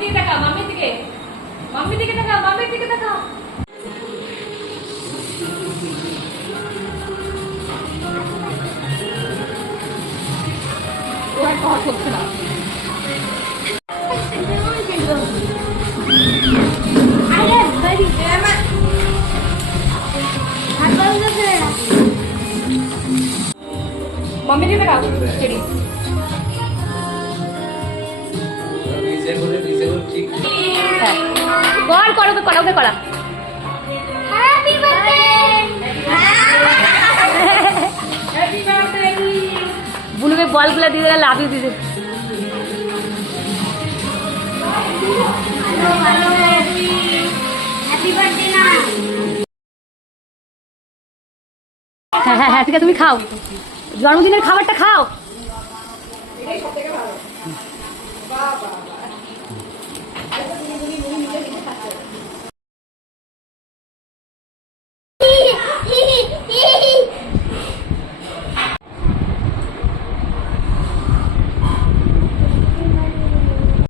দিকে তাকা, মাম্মির দিকে। মাম্মির দিকে তাকা, মাম্মির দিকে তাকা। ও আর কথা হচ্ছে না। আরে বাড়ি মা হাতল করে মাম্মির দিকে তাকা। টেডি। হ্যাঁ। কর ওকে করা, ওকে করা। Happy birthday happy birthday. বুনুকে বলগুলো দিয়ে দিলে লাভ ইউ দিতে। ভালো হ্যাপি বার্থডে না হ্যাঁ হ্যাঁ হ্যাঁ ঠিক আছে, তুমি খাও, জন্মদিনের খাবারটা খাও। এটাই সবথেকে ভালো। বাবা